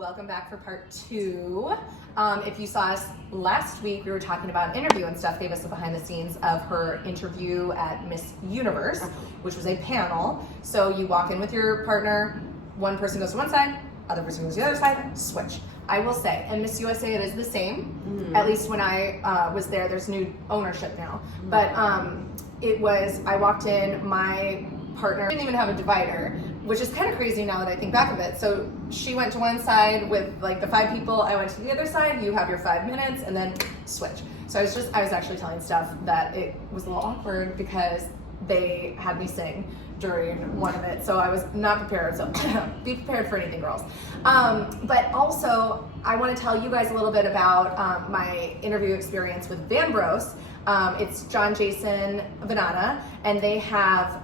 welcome back for part 2. If you saw us last week, we were talking about an interview and stuff, gave us the behind the scenes of her interview at Miss Universe, which was a panel. So you walk in with your partner, one person goes to one side, other person goes to the other side, switch. I will say, and Miss USA, it is the same. At least when I was there, there's new ownership now. But I walked in, my partner didn't even have a divider, which is kind of crazy now that I think back of it. So she went to one side with like the 5 people, I went to the other side, you have your 5 minutes, and then switch. So I was actually telling Steph that it was a little awkward because they had me sing during one of it, so I was not prepared. So be prepared for anything, girls. But also, I want to tell you guys a little bit about my interview experience with Vanbros. It's John Jason Venata, and they have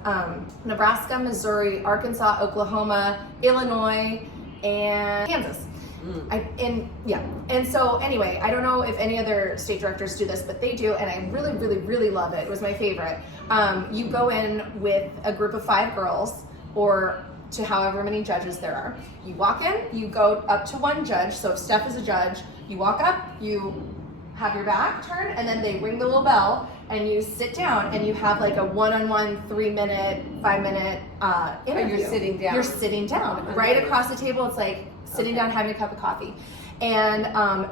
Nebraska, Missouri, Arkansas, Oklahoma, Illinois, and Kansas. And so anyway, I don't know if any other state directors do this, but they do, and I really, really, really love it. It was my favorite. You go in with a group of 5 girls, or to however many judges there are. You walk in, you go up to one judge. So if Steph is a judge, you walk up, you have your back turned, and then they ring the little bell, and you sit down, and you have like a one-on-one 3-minute, 5-minute interview. You're sitting down. You're sitting down. Right across the table, it's like sitting down, having a cup of coffee. And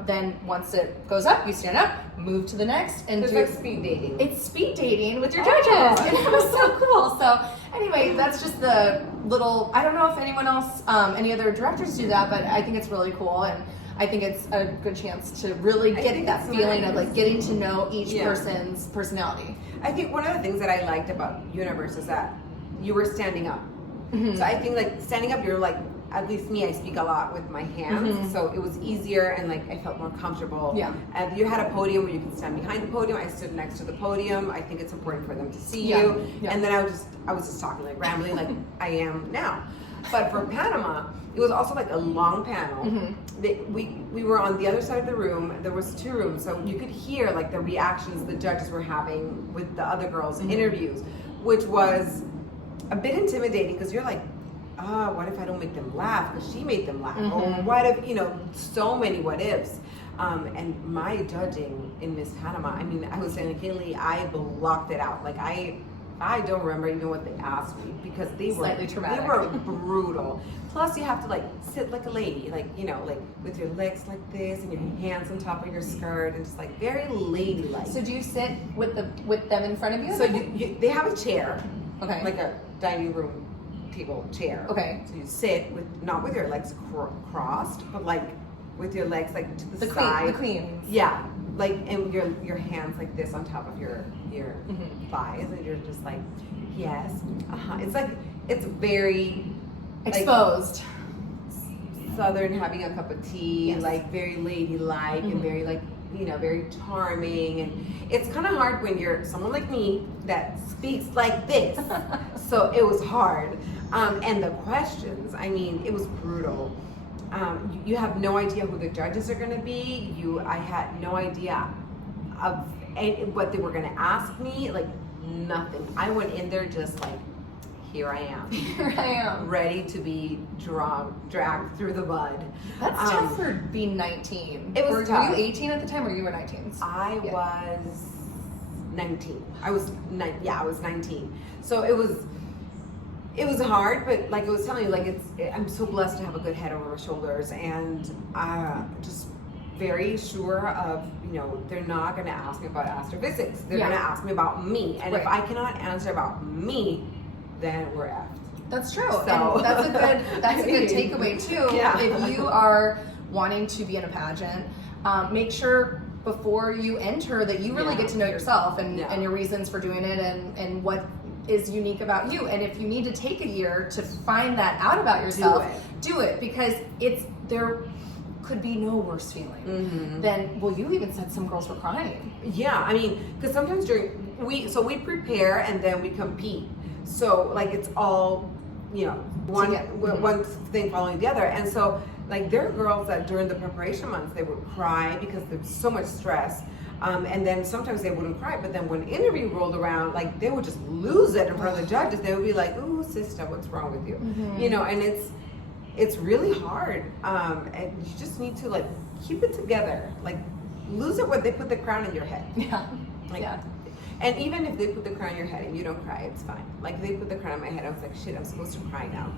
then once it goes up, you stand up, move to the next, and it's like speed dating. It's speed dating with your judges. And it was so cool. So anyway, that's just the little, I don't know if anyone else, any other directors do that, but I think it's really cool. And I think it's a good chance to really get that feeling of like getting to know each person's personality. I think one of the things that I liked about Universe is that you were standing up. So I think like standing up, you're like, at least me, I speak a lot with my hands, so it was easier and like I felt more comfortable. And you had a podium where you can stand behind the podium. I stood next to the podium. I think it's important for them to see you. And then I was just talking, like rambling, like I am now. But for Panama, it was also like a long panel. We were on the other side of the room. There was 2 rooms, so you could hear like the reactions the judges were having with the other girls' interviews, which was a bit intimidating because you're like, what if I don't make them laugh? Because she made them laugh. Or what if, so many what ifs. And my judging in Miss Panama, I mean, I was saying, Kaylee, I blocked it out. Like I don't remember even what they asked me because they Slightly traumatic. They were brutal. Plus, you have to like sit like a lady, like like with your legs like this and your hands on top of your skirt and just like very ladylike. So do you sit with them in front of you? So they have a chair, like a dining room table chair. So you sit not with your legs crossed, but like with your legs like to the side. The queen. Yeah, like and your hands like this on top of your thighs, and you're just like, yes, It's like it's very exposed. Like, Southern, having a cup of tea, like very ladylike and very like very charming, and it's kind of hard when you're someone like me that speaks like this. So it was hard. And the questions, I mean, it was brutal. You have no idea who the judges are going to be. I had no idea of what they were going to ask me, like nothing. I went in there just like, here I am. Here I am. Ready to be dragged through the mud. That's tough for being 19. It was tough. Were you 18 at the time, or you were 19? I was 19. I was 19. So it was hard, but like I was telling you, like I'm so blessed to have a good head over my shoulders, and just very sure of, they're not going to ask me about astrophysics. They're going to ask me about me, and if I cannot answer about me, then we're effed. That's true. So, and that's a good takeaway too. If you are wanting to be in a pageant, make sure before you enter that you really get to know yourself and your reasons for doing it and what is unique about you. And if you need to take a year to find that out about yourself, do it because there could be no worse feeling than, you even said some girls were crying. Yeah, I mean, because sometimes we prepare and then we compete. So like it's all, one thing following the other. And so like there are girls that during the preparation months, they would cry because there's so much stress. And then sometimes they wouldn't cry, but then when interview rolled around, like they would just lose it in front of the judges. They would be like, "Ooh, sister, what's wrong with you?" And it's really hard. And you just need to like keep it together. Like lose it when they put the crown in your head. Yeah. Like, yeah. And even if they put the crown in your head and you don't cry, it's fine. Like they put the crown in my head, I was like, shit, I'm supposed to cry now.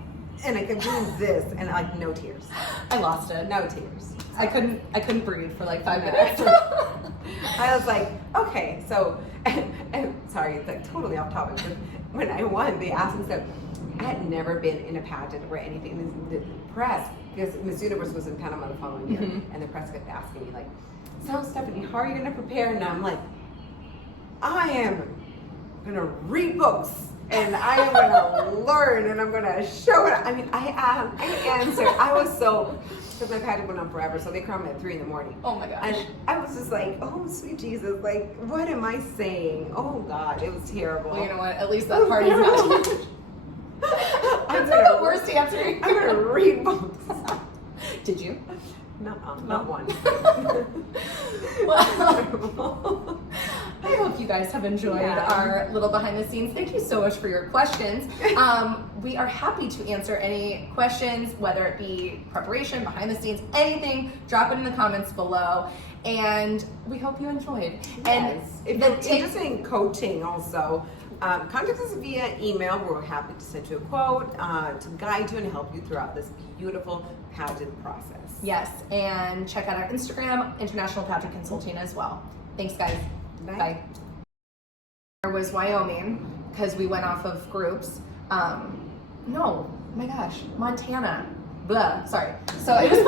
And I kept doing this and like no tears. I lost it. No tears. I couldn't breathe for like 5 minutes. I was like, okay, so, and sorry, it's like totally off topic, but when I won, they asked me, so I had never been in a pageant or anything. The press, because Miss Universe was in Panama the following year, and the press kept asking me, like, so Stephanie, how are you going to prepare? And I'm like, I am going to read books. And I am going to learn, and I'm going to show it. I mean, I answered. I was so, because my pageant went on forever, so they crowned me at 3 a.m. Oh my gosh. And I was just like, oh, sweet Jesus, like, what am I saying? Oh, God, it was terrible. Well, you know what? At least that party's not. That's not the worst answer. I'm going to read books. Did you? Not one. Well, I hope you guys have enjoyed our little behind the scenes. Thank you so much for your questions. We are happy to answer any questions, whether it be preparation, behind the scenes, anything. Drop it in the comments below. And we hope you enjoyed. Yes. And if you're interested in coaching also, contact us via email. We're happy to send you a quote to guide you and help you throughout this beautiful pageant process. Yes, and check out our Instagram, International Pageant Consulting as well. Thanks, guys. Bye. There was Wyoming, because we went off of groups. No, my gosh, Montana. Blah, sorry. So it was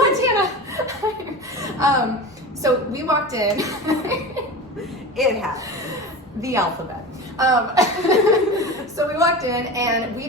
Montana. So we walked in. It happened. The alphabet. So we walked in and we